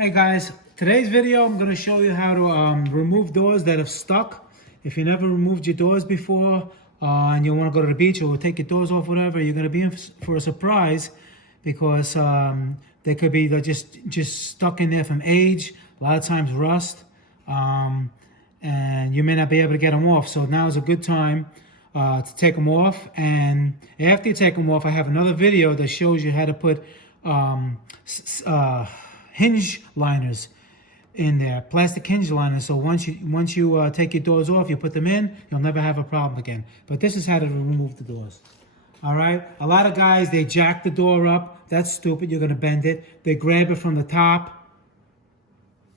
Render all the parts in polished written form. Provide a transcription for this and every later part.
Hey guys, today's video I'm going to show you how to remove doors that have stuck. If you never removed your doors before and you want to go to the beach or take your doors off, whatever, you're going to be in for a surprise because they could be just stuck in there from age, a lot of times rust, and you may not be able to get them off. So now is a good time to take them off. And after you take them off, I have another video that shows you how to put hinge liners in there, plastic hinge liners. So once you take your doors off, you put them in, you'll never have a problem again. But this is how to remove the doors. All right. A lot of guys, they jack the door up. That's stupid. You're gonna bend it. They grab it from the top.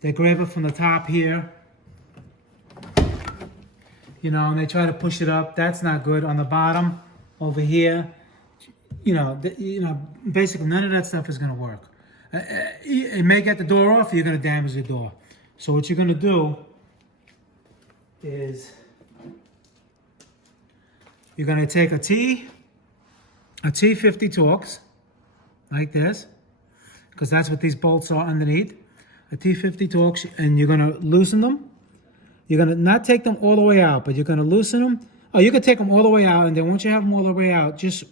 They grab it from the top here. You know, and they try to push it up. That's not good. On the bottom, over here, basically none of that stuff is gonna work. It may get the door off, you're going to damage the door. So what you're going to do is you're going to take a T50 Torx, like this, because that's what these bolts are underneath. A T50 Torx, and you're going to loosen them. You're going to not take them all the way out, but you're going to loosen them. Oh, you can take them all the way out, and then once you have them all the way out, just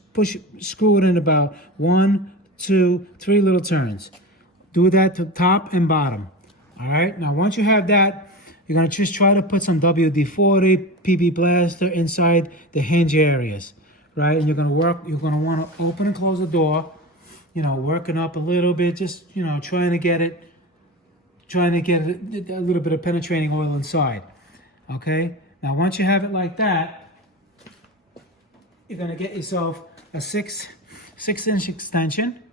screw it in about 1, 2, 3 little turns. Do that to top and bottom. All right. Now, once you have that, you're gonna just try to put some WD-40 PB Blaster inside the hinge areas, right? And you're gonna want to open and close the door. You know, working up a little bit, just trying to get a little bit of penetrating oil inside. Okay. Now, once you have it like that, you're gonna get yourself a 6-inch extension.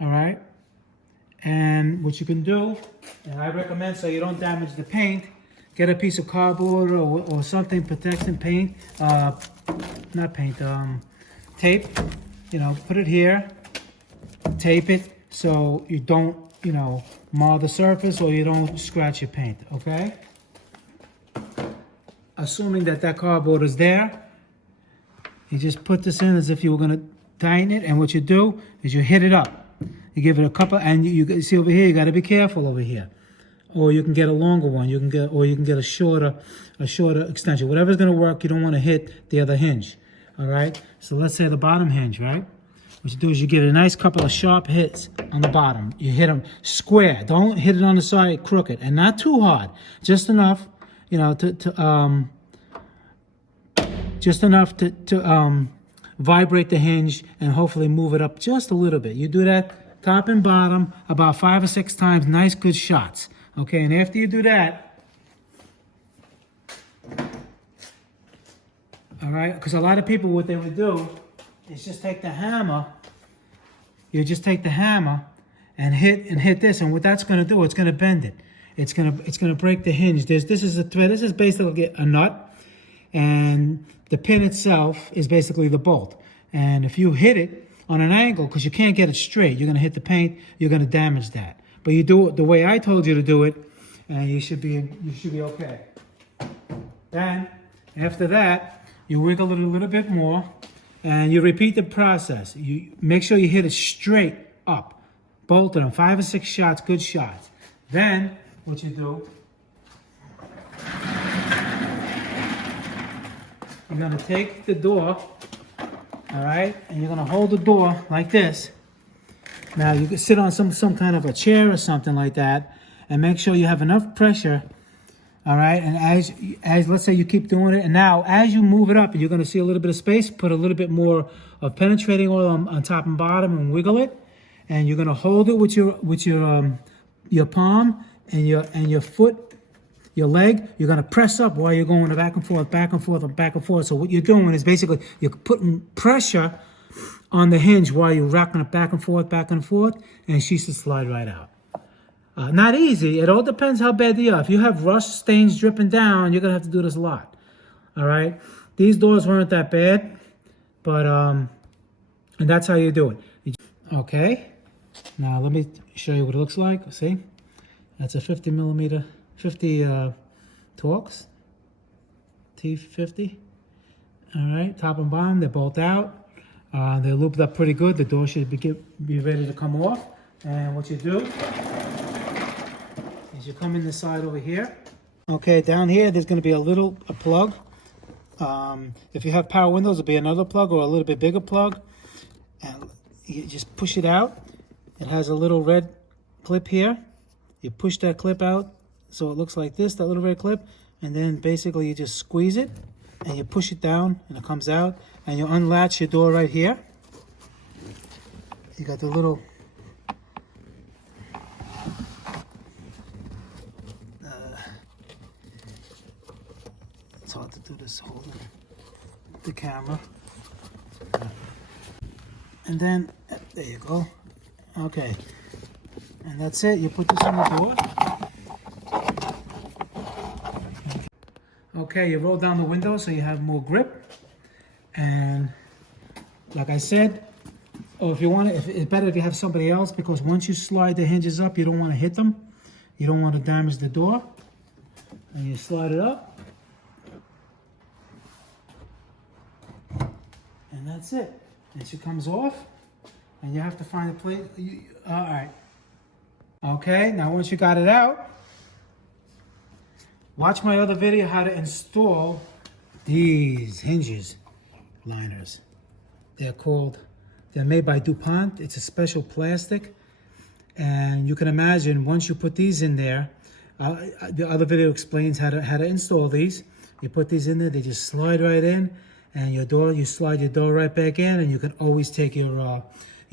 All right, and what you can do, and I recommend so you don't damage the paint, get a piece of cardboard or something protecting paint, not paint, tape. Put it here, tape it so you don't, mar the surface or you don't scratch your paint. Okay. Assuming that cardboard is there, you just put this in as if you were going to tighten it, and what you do is you hit it up. You give it a couple, and you see over here, you got to be careful over here. Or you can get a longer one. You can get a shorter extension. Whatever's going to work, you don't want to hit the other hinge. All right. So let's say the bottom hinge, right? What you do is you get a nice couple of sharp hits on the bottom. You hit them square. Don't hit it on the side crooked, and not too hard. Just enough, to vibrate the hinge and hopefully move it up just a little bit. You do that top and bottom about 5 or 6 times, nice good shots. Okay, and after you do that, all right, because a lot of people, what they would do is just take the hammer. You just take the hammer and hit this, and what that's going to do, it's going to bend it. It's going to break the hinge. This is a thread. This is basically a nut, and the pin itself is basically the bolt. And if you hit it on an angle, because you can't get it straight, you're going to hit the paint, you're going to damage that. But you do it the way I told you to do it, and you should be okay. Then, after that, you wiggle it a little bit more, and you repeat the process. You make sure you hit it straight up. Bolted them, 5 or 6 shots, good shots. Then, what you do, you're going to take the door, all right, and you're going to hold the door like this. Now, you can sit on some kind of a chair or something like that, and make sure you have enough pressure, all right? And as let's say you keep doing it, and now as you move it up, and you're going to see a little bit of space, put a little bit more of penetrating oil on top and bottom and wiggle it, and you're going to hold it with your palm and your foot. Your leg, you're going to press up while you're going back and forth, back and forth, and back and forth. So what you're doing is basically you're putting pressure on the hinge while you're rocking it back and forth, and she should slide right out. Not easy. It all depends how bad they are. If you have rust stains dripping down, you're going to have to do this a lot. All right? These doors weren't that bad, but, and that's how you do it. Okay. Now let me show you what it looks like. See? That's a 50 Torx, T50. All right, top and bottom, they're both out. They're looped up pretty good. The door should be ready to come off. And what you do is you come in the side over here. Okay, down here, there's going to be a plug. If you have power windows, it'll be another plug or a little bit bigger plug. And you just push it out. It has a little red clip here. You push that clip out so it looks like this, that little red clip. And then basically you just squeeze it and you push it down and it comes out. And you unlatch your door right here. You got the little it's hard to do this holding the camera. And then there you go. Okay, and that's it. You put this on the door. Okay, you roll down the window so you have more grip. And like I said, or if you want it, it's better if you have somebody else, because once you slide the hinges up, you don't want to hit them. You don't want to damage the door. And you slide it up. And that's it. And she comes off. And you have to find a place. All right. Okay, now once you got it out, watch my other video how to install these hinges liners. They're made by DuPont. It's a special plastic. And you can imagine once you put these in there, the other video explains how to install these. You put these in there, they just slide right in, and you slide your door right back in, and you can always take your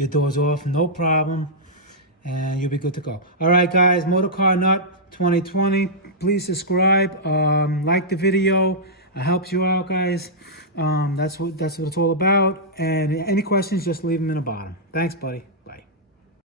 doors off, no problem, and you'll be good to go. All right, guys, Motor Car Nut 2020. Please subscribe, like the video. It helps you out, guys. That's what it's all about. And any questions, just leave them in the bottom. Thanks, buddy.